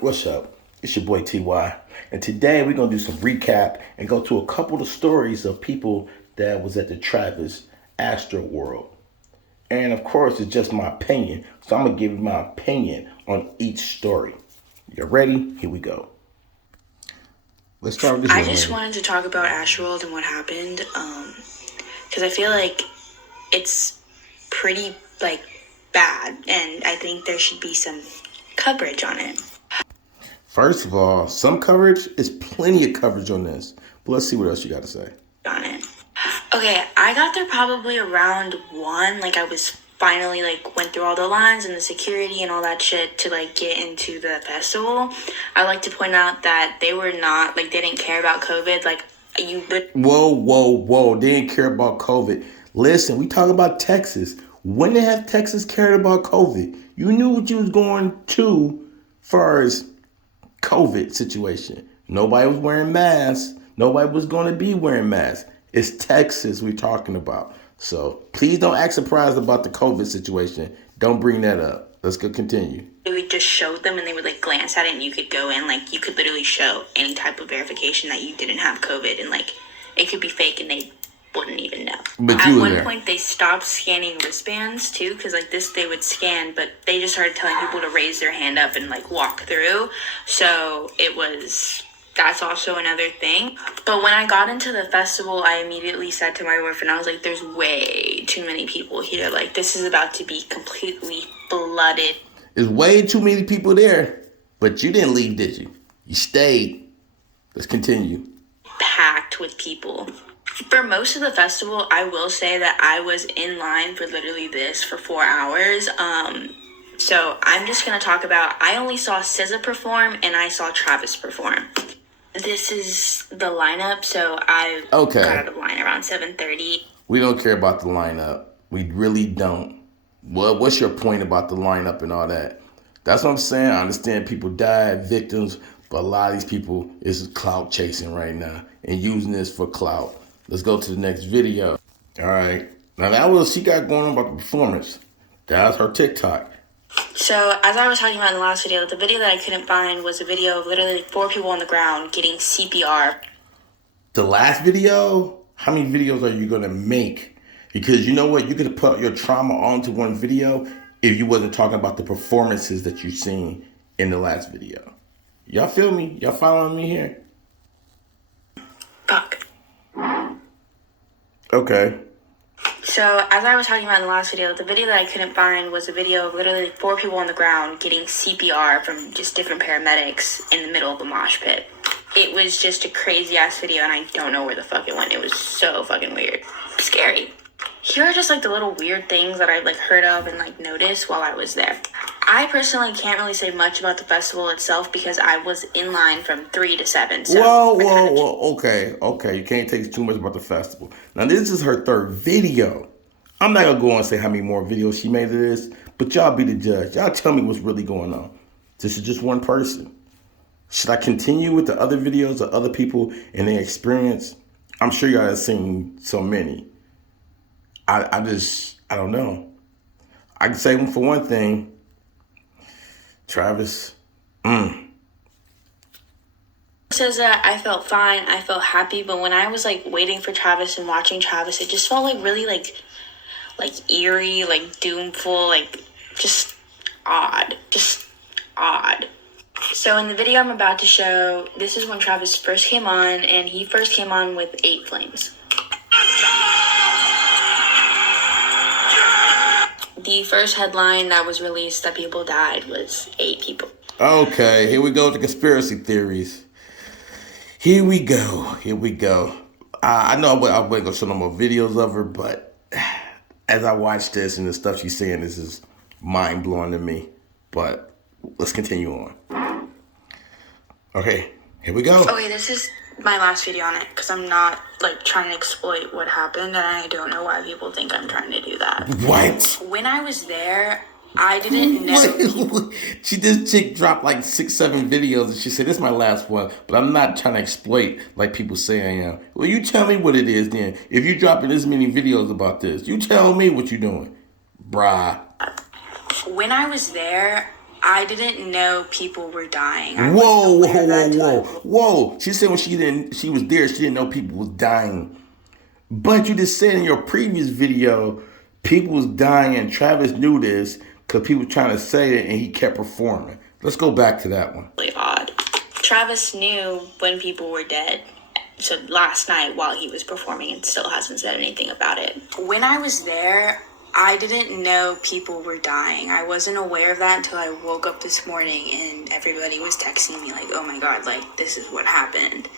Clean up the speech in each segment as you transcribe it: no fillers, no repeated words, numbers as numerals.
What's up? It's your boy TY. And today we're going to do some recap and go to a couple of stories of people that was at the Travis Astro World. And of course, it's just my opinion. So I'm going to give you my opinion on each story. You ready? Here we go. Let's start with this I one. just wanted to talk about Astroworld and what happened, because I feel like it's pretty, bad, and I think there should be some coverage on it. First of all, some coverage is plenty of coverage on this. But let's see what else you got to say. On it. Okay, I got there probably around 1, I was finally, went through all the lines and the security and all that shit to, get into the festival. I like to point out that they were not, they didn't care about COVID, Whoa. They didn't care about COVID. Listen, we talk about Texas. When the have Texas cared about COVID? You knew what you was going to far as COVID situation. Nobody was wearing masks. Nobody was going to be wearing masks. It's Texas we're talking about. So please don't act surprised about the COVID situation. Don't bring that up. Let's go continue. We just showed them and they would glance at it and you could go in, you could literally show any type of verification that you didn't have COVID and it could be fake and they wouldn't even know. But at one point they stopped scanning wristbands too, because this they would scan, but they just started telling people to raise their hand up and walk through. So that's also another thing. But when I got into the festival, I immediately said to my boyfriend, I was like, there's way too many people here. This is about to be completely flooded. There's way too many people there. But you didn't leave, did you? You stayed. Let's continue. Packed with people. For most of the festival, I will say that I was in line for literally this for 4 hours. So I'm just going to talk about, I only saw SZA perform and I saw Travis perform. This is the lineup, so I got out of line around 7:30. We don't care about the lineup. We really don't. What's your point about the lineup and all that? That's what I'm saying. I understand people died, victims, but a lot of these people is clout chasing right now and using this for clout. Let's go to the next video. All right. Now that was she got going on about the performance. That was her TikTok. So, as I was talking about in the last video, the video that I couldn't find was a video of literally 4 people on the ground getting CPR. The last video? How many videos are you going to make? Because you know what? You could put your trauma onto one video if you wasn't talking about the performances that you've seen in the last video. Y'all feel me? Y'all following me here? Fuck. Okay. So, as I was talking about in the last video, the video that I couldn't find was a video of literally 4 people on the ground getting CPR from just different paramedics in the middle of a mosh pit. It was just a crazy-ass video, and I don't know where the fuck it went. It was so fucking weird. Scary. Here are just, the little weird things that I've, heard of and, noticed while I was there. I personally can't really say much about the festival itself because I was in line from 3 to 7. So Whoa. Okay. You can't take too much about the festival. Now, this is her third video. I'm not going to go on and say how many more videos she made of this, but y'all be the judge. Y'all tell me what's really going on. This is just one person. Should I continue with the other videos of other people and their experience? I'm sure y'all have seen so many. I don't know. I can say for one thing, Travis, says that I felt fine, I felt happy, but when I was waiting for Travis and watching Travis, it just felt really eerie, doomful, just odd. So in the video I'm about to show, this is when Travis first came on, and he first came on with 8 flames. The first headline that was released that people died was 8 people. Okay, here we go with the conspiracy theories. Here we go. I know I wasn't going to show no more videos of her, but as I watch this and the stuff she's saying, this is mind-blowing to me. But let's continue on. Okay, here we go. Okay, this is my last video on it because I'm not trying to exploit what happened, and I don't know why people think I'm trying to do that. What? When I was there, I didn't know. This chick dropped 6-7 videos and she said, this is my last one, but I'm not trying to exploit like people say I am. Well, you tell me what it is then. If you dropping this many videos about this, you tell me what you're doing. Bruh. When I was there, I didn't know people were dying. Whoa. She said when she was there, she didn't know people was dying. But you just said in your previous video, people was dying and Travis knew this because people were trying to say it and he kept performing. Let's go back to that one. Really odd. Travis knew when people were dead. So last night while he was performing and still hasn't said anything about it. When I was there, I didn't know people were dying. I wasn't aware of that until I woke up this morning and everybody was texting me like, oh my God, like this is what happened.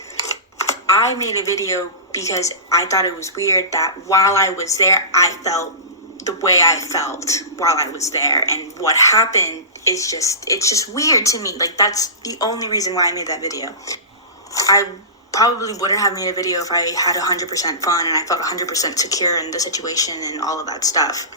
I made a video because I thought it was weird that while I was there, I felt the way I felt while I was there. And what happened is it's just weird to me. Like that's the only reason why I made that video. I probably wouldn't have made a video if I had 100% fun and I felt 100% secure in the situation and all of that stuff.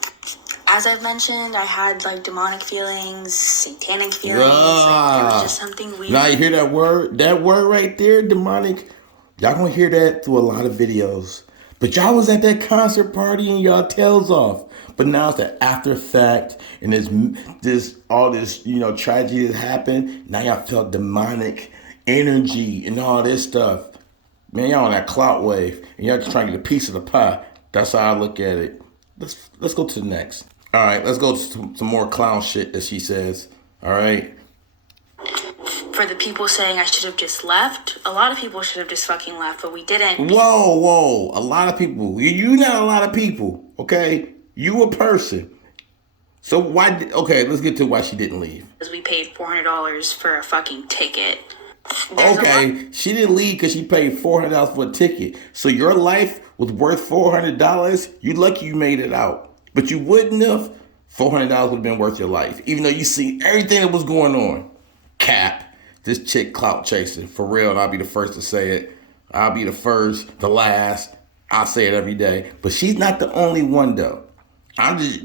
As I've mentioned, I had like demonic feelings, satanic feelings. Like, there was just something weird. Now you hear that word? That word right there, demonic. Y'all gonna hear that through a lot of videos. But y'all was at that concert party and y'all tails off. But now it's the after effect and all this tragedy that happened. Now y'all felt demonic energy and all this stuff. Man, y'all on that clout wave and y'all just trying to get a piece of the pie. That's how I look at it. Let's go to the next. All right, let's go to some more clown shit, as she says. All right. For the people saying I should have just left, a lot of people should have just fucking left, but we didn't. Whoa. A lot of people. You not a lot of people, okay? You a person. So why, okay, let's get to why she didn't leave. Because we paid $400 for a fucking ticket. Okay, she didn't leave because she paid $400 for a ticket. So your life was worth $400. You lucky you made it out. But you wouldn't have. $400 would have been worth your life. Even though you see everything that was going on. Cap. This chick clout chasing. For real, and I'll be the first to say it. I'll be the first, the last. I'll say it every day. But she's not the only one, though.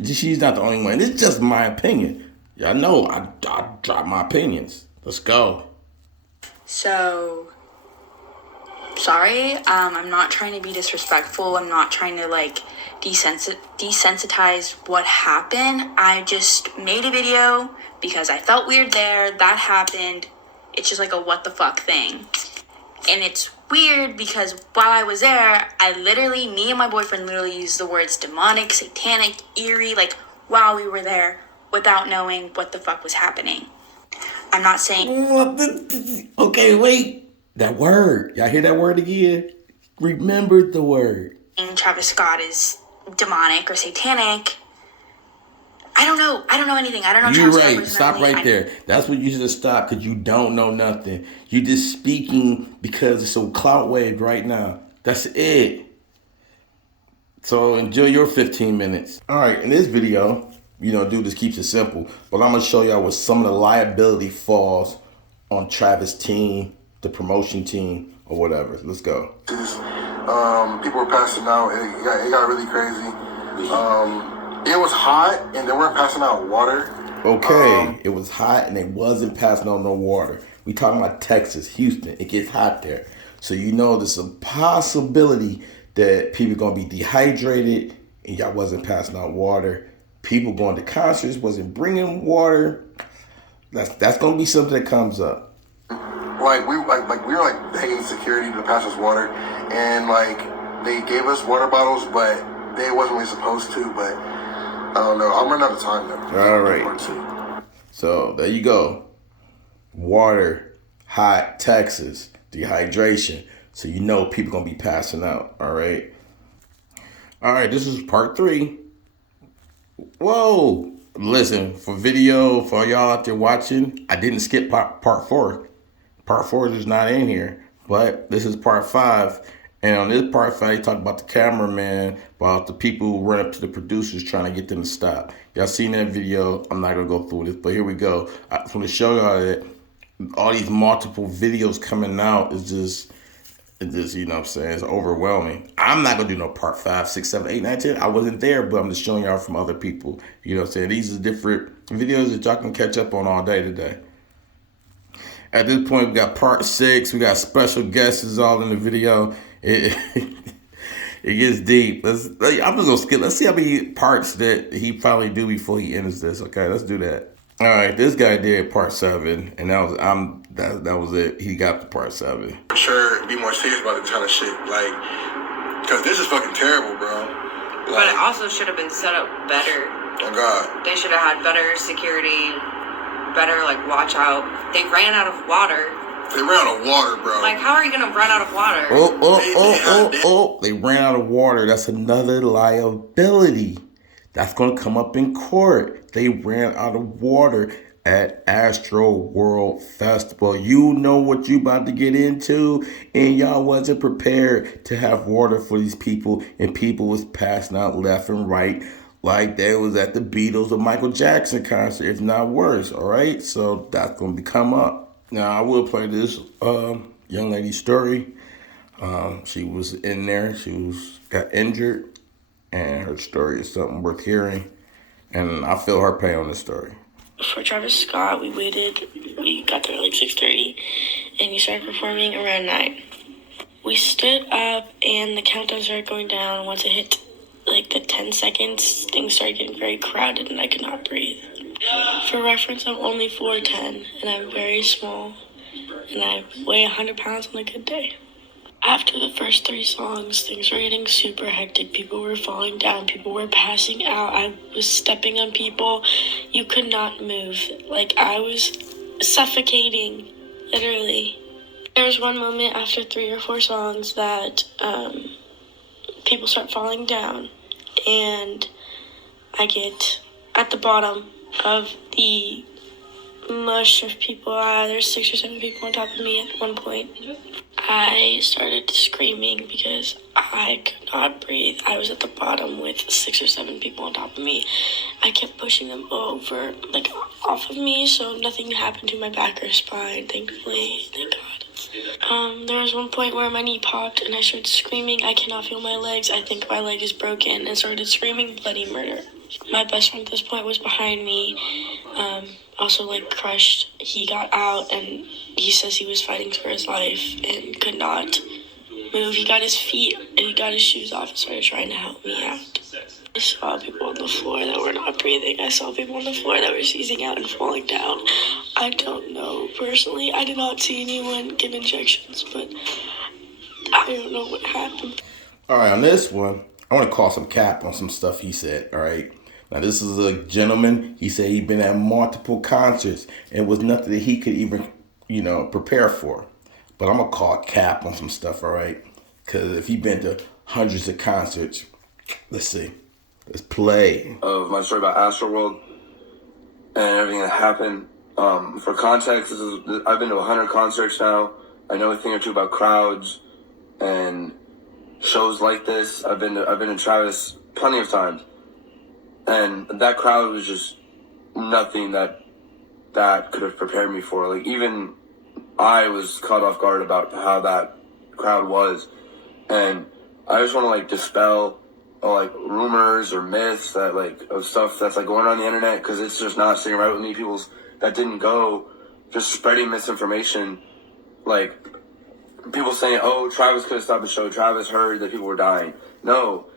She's not the only one. And it's just my opinion. Y'all know I drop my opinions. Let's go. So, sorry. I'm not trying to be disrespectful. I'm not trying to desensitize what happened. I just made a video because I felt weird there. That happened. It's just like a what the fuck thing. And it's weird because while I was there, me and my boyfriend literally used the words demonic, satanic, eerie, like while we were there without knowing what the fuck was happening. I'm not saying... Okay, wait. That word. Y'all hear that word again? Remember the word. Travis Scott is demonic or satanic. I don't know anything. I don't know. You're right. Stop right there. That's what you should have stopped because you don't know nothing. You're just speaking because it's so clout waved right now. That's it. So enjoy your 15 minutes. All right, in this video, dude just keeps it simple. But I'm going to show y'all what some of the liability falls on Travis' team, the promotion team, or whatever. Let's go. People were passing out. It got really crazy. It was hot, and they weren't passing out water. Okay, it was hot, and they wasn't passing out no water. We talking about Texas, Houston. It gets hot there. So there's a possibility that people going to be dehydrated, and y'all wasn't passing out water. People going to concerts wasn't bringing water. That's going to be something that comes up. We were begging security to pass us water, and they gave us water bottles, but they wasn't really supposed to. But I don't know. I'm running out of time though. All right. So there you go. Water, hot Texas, dehydration. So people gonna be passing out. All right. This is part 3. Whoa. Listen, for y'all out there watching, I didn't skip part 4. Part 4 is not in here, but this is part 5. And on this part 5, they talk about the cameraman, about the people who run up to the producers trying to get them to stop. Y'all seen that video. I'm not going to go through this, but here we go. I just want to show y'all that all these multiple videos coming out is just it's overwhelming. I'm not going to do no part 5, 6, 7, 8, 9, 10. I wasn't there, but I'm just showing y'all from other people. These are different videos that y'all can catch up on all day today. At this point, we got part 6. We got special guests all in the video. It gets deep. I'm just gonna skip. Let's see how many parts that he probably do before he ends this. Okay, let's do that. All right, this guy did part 7, and that was it. He got to part 7. For sure, be more serious about this kind of shit. Like, because this is fucking terrible, bro. Like, but it also should have been set up better. Oh, God. They should have had better security, better, like, watch out. They ran out of water. They ran out of water, bro. Like, how are you going to run out of water? They ran out of water. That's another liability. That's going to come up in court. They ran out of water at Astro World Festival. You know what you about to get into, and y'all wasn't prepared to have water for these people, and people was passing out left and right like they was at the Beatles or Michael Jackson concert, if not worse, all right? So that's going to come up. Now, I will play this young lady's story. She was in there. She got injured. And her story is something worth hearing. And I feel her pain on this story. For Travis Scott, we got there at like 6:30, and he started performing around 9. We stood up, and the countdown started going down. Once it hit like the 10 seconds, things started getting very crowded, and I could not breathe. For reference, I'm only 4'10", and I'm very small, and I weigh 100 pounds on a good day. After the first 3 songs, things were getting super hectic. People were falling down. People were passing out. I was stepping on people. You could not move. Like, I was suffocating, literally. There was one moment after 3 or 4 songs that people start falling down. And I get at the bottom of the mush of people. There's 6 or 7 people on top of me at one point. I started screaming because I could not breathe. I was at the bottom with 6 or 7 people on top of me. I kept pushing them over, like, off of me, so nothing happened to my back or spine, thankfully. Thank God. There was one point where my knee popped and I started screaming, I cannot feel my legs. I think my leg is broken, and started screaming bloody murder. My best friend at this point was behind me, also like crushed. He got out and he says he was fighting for his life and could not move. He got his feet and he got his shoes off and started trying to help me out. I saw people on the floor that were not breathing. I saw people on the floor that were seizing out and falling down. I don't know. Personally, I did not see anyone give injections, but I don't know what happened. All right, on this one, I want to call some cap on some stuff he said, all right? Now, this is a gentleman. He said he'd been at multiple concerts and was nothing that he could even, prepare for. But I'm going to call cap on some stuff, all right? Because if you've been to hundreds of concerts, let's see. Let's play. Of my story about Astroworld and everything that happened. For context, I've been to 100 concerts now. I know a thing or two about crowds and shows like this. I've been to Travis plenty of times. And that crowd was just nothing that could have prepared me for. Like, even I was caught off guard about how that crowd was. And I just want to, dispel, rumors or myths that, of stuff that's, going on the internet, because it's just not sitting right with me. People that didn't go, just spreading misinformation. People saying, oh, Travis could have stopped the show. Travis heard that people were dying. No.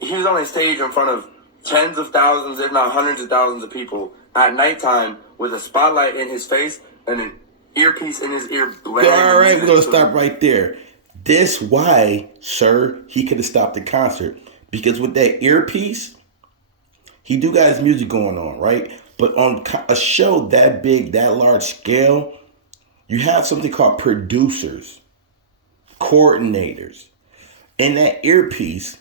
He was on a stage in front of tens of thousands, if not hundreds of thousands of people at nighttime with a spotlight in his face and an earpiece in his ear blaring. All right, we're going to stop right there. This why, sir, he could have stopped the concert. Because with that earpiece, he do got his music going on, right? But on a show that big, that large scale, you have something called producers, coordinators. In that earpiece,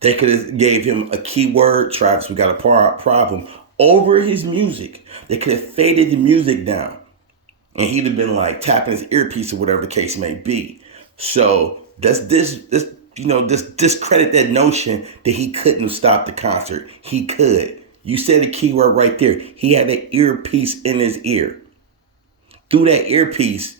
they could have gave him a keyword, Travis, we got a problem, over his music. They could have faded the music down. And he'd have been tapping his earpiece or whatever the case may be. So let's discredit that notion that he couldn't have stopped the concert. He could. You said the keyword right there. He had an earpiece in his ear. Through that earpiece,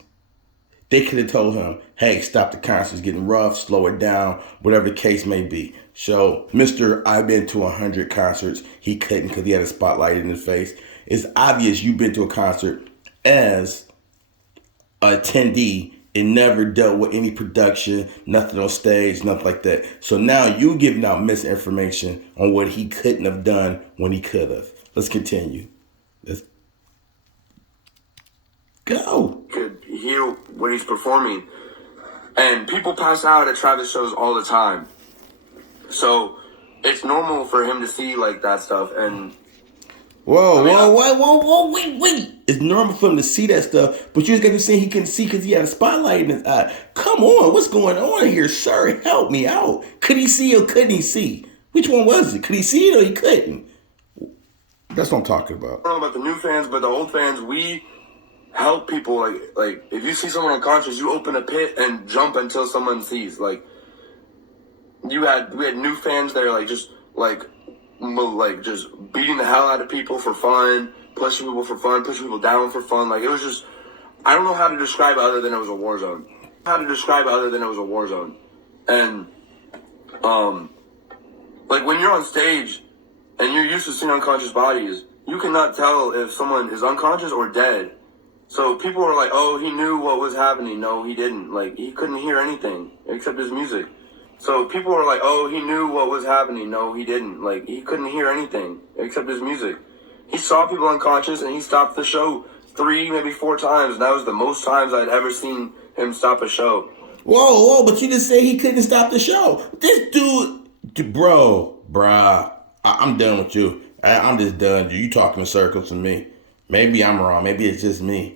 they could have told him, hey, stop the concert. It's getting rough. Slow it down. Whatever the case may be. So, I've been to 100 concerts. He couldn't because he had a spotlight in his face. It's obvious you've been to a concert as an attendee and never dealt with any production, nothing on stage, nothing like that. So now you giving out misinformation on what he couldn't have done when he could have. Let's continue. Go. could hear what he's performing. And people pass out at Travis shows all the time. So it's normal for him to see like that stuff. And Wait. It's normal for him to see that stuff, but you just got to say he couldn't see because he had a spotlight in his eye. Come on, what's going on here, sir? Help me out. Could he see or couldn't he see? Which one was it? Could he see it or he couldn't? That's what I'm talking about. I don't know about the new fans, but the old fans, we help people. Like if you see someone unconscious, you open a pit and jump until someone sees. Like we had new fans there, just beating the hell out of people for fun, pushing people for fun, pushing people down for fun. Like it was just, I don't know how to describe it other than it was a war zone. And like when you're on stage and you're used to seeing unconscious bodies, you cannot tell if someone is unconscious or dead. So people were like, oh, he knew what was happening. No, he didn't. Like, he couldn't hear anything except his music. So people were like, oh, he knew what was happening. No, he didn't. Like, he couldn't hear anything except his music. He saw people unconscious and he stopped the show 3, maybe 4 times. And that was the most times I'd ever seen him stop a show. Whoa, but you just said he couldn't stop the show. This dude, bruh, I'm done with you. I'm just done. You talking in circles to me. Maybe I'm wrong. Maybe it's just me.